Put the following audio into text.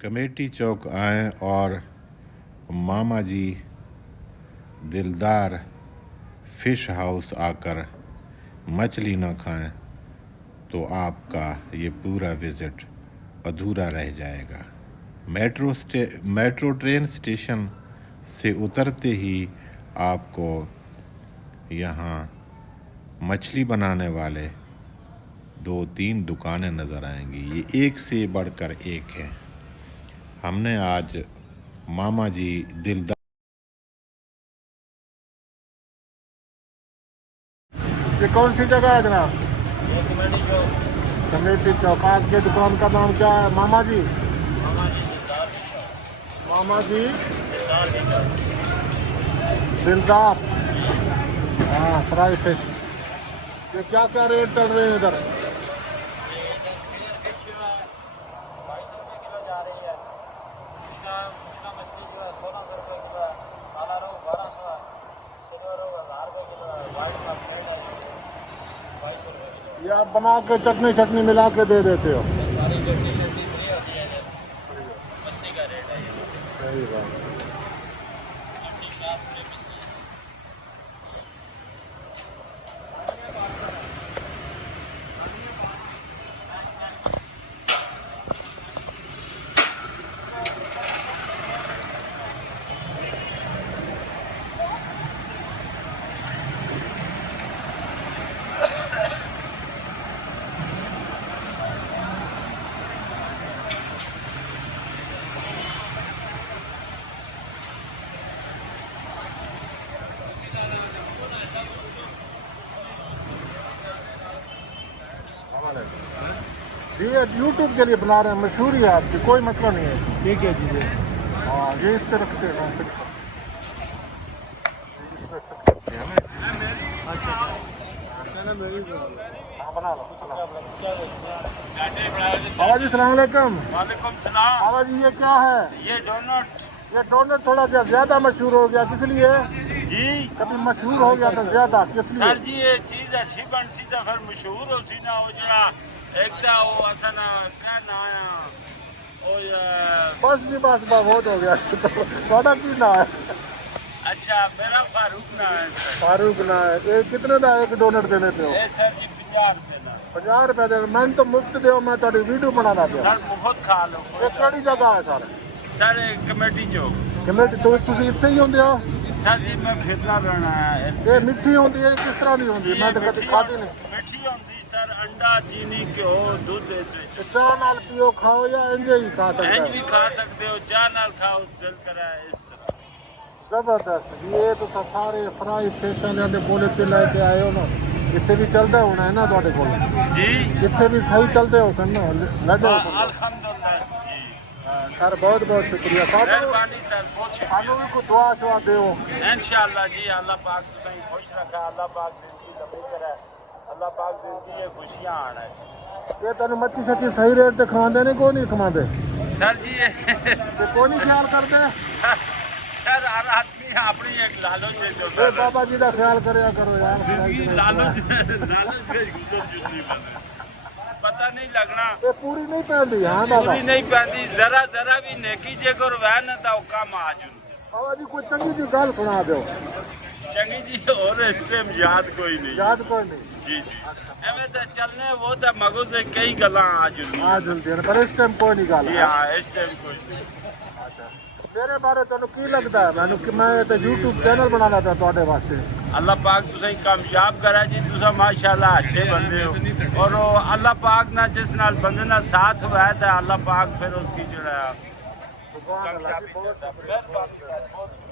Committee चौक आएँ और मामा जी दिलदार फ़िश हाउस आकर मछली न खाएं तो आपका ये पूरा विज़िट अधूरा रह जाएगा। मेट्रो ट्रेन स्टेशन से उतरते ही आपको यहाँ मछली बनाने वाले 2-3 दुकानें नज़र आएंगी। ये एक से बढ़कर एक है। हमने आज मामा जी दिलदार ये कौन सी जगह है जनाब? कमेटी चौक। आपके दुकान का नाम क्या है? मामा जी दिलदार। हाँ, फ्राई फिश। ये क्या क्या रेट चल रहे हैं इधर? ये आप बना के चटनी मिला के दे देते हो? सारी चटनी फ्री होती है। मछली का रेट है ये। सही बात। जी ये यूट्यूब के लिए बना रहे हैं, मशहूर ही है आपकी, कोई मसला नहीं है। ठीक है जी। हाँ, ये इस पे रखते हैं इसमें सकते हैं ना। अच्छा हाँ, बना लो। बाबा जी सलाम अलैकुम। वालेकुम सलाम। बाबा जी ये क्या है? ये डोनट ये डोनट थोड़ा ज्यादा मशहूर हो गया, किस लिए? जी। कभी मशहूर हो गया था ज्यादा, किस लिए? सर जी ये चीज अच्छी बन सी तो फिर मशहूर हो सी ना हो जरा एक दा वो असन क्या ना ओ बस जी बस बहुत हो गया। थोड़ा की ना है? अच्छा मेरा फारूक ना है सर। फारूक ना है। ये कितने का एक डोनट देने पे हो? ये सर जी 50 रुपए ना 50 रुपए दे। मैंने तो मुफ्त दे, मैं थोड़ी वीडियो बनाना पे। सर बहुत खा लो। ये केड़ी जगह है सर? सर कमेटी चौक। कमेटी तो तुसी इत्थे ही होंदे हो? सर जी मैं फिरना रहना है। ये मिठी होंदी है किस तरह नहीं होंदी? मैं तो कभी खाधी नहीं। मिठी होंदी सर, अंडा चीनी घ्यो दूध इस विच। तो चाह नाल पियो खाओ या इंजे ही खा सकते इंज हो? भी खा सकते हो, चाह नाल खाओ दिल करे इस तरह। जबरदस्त। ये तो सारे फ्राई फिशां दे बोले ते लेके आए हो ना, इत्थे भी चलदा होना है ना ਤੁਹਾਡੇ ਕੋਲ? जी इत्थे भी सही चलते हो सन ना, लगे हो सन? अल्हम्दुलिल्लाह जी। सर बहुत बहुत शुक्रिया। मेहरबानी सर, बहुत शुक्रिया। सानू भी कोई दुआ शुआ देओ। इंशाअल्लाह जी, अल्लाह पाक तुसें खुश रखे, अल्लाह पाक जिंदगी लंबी करे, अल्लाह पाक जिंदगी में खुशियां आने। ये तेन मच्छी सच्ची सही रेट ते खवांदे ने को नहीं खवांदे? सर जी ते कोई नहीं ख्याल करते? सर हर आदमी अपनी एक लालच है जो ए बाबा जी का ख्याल करया करो यार। जिंदगी लालच में गुजर जुनी बने, पता नहीं लगना। ये पूरी नहीं पहनती। हाँ बाबा। पूरी नहीं पैंदी, जरा भी नेकी जेकर वह न तो काम आ जुन। बाबा जी कोई चंगी जी गल सुना दो। चंगी जी और इस टाइम याद कोई नहीं। याद कोई नहीं? जी जी एवं तो चलने वो तो मगो से कई गल्ला आ जुन। हाँ जुलती है पर इस टाइम कोई नहीं गल। जी हाँ इस टाइम कोई नहीं। मेरे बारे तेन की लगता है? मैं तो यूट्यूब चैनल बनाना था ਤੁਹਾਡੇ वास्ते। अल्लाह पाक तुसें कामयाब करा जी। तुसा माशाल्लाह अच्छे बंदे हो और अल्लाह पाक ना जिस नाल बंदे ना साथ हुआ है तो अल्लाह पाक फिर उसकी जड़ा सुभान अल्लाह जी, बहुत शुक्रिया। मेहरबानी सर, बहुत शुक्रिया।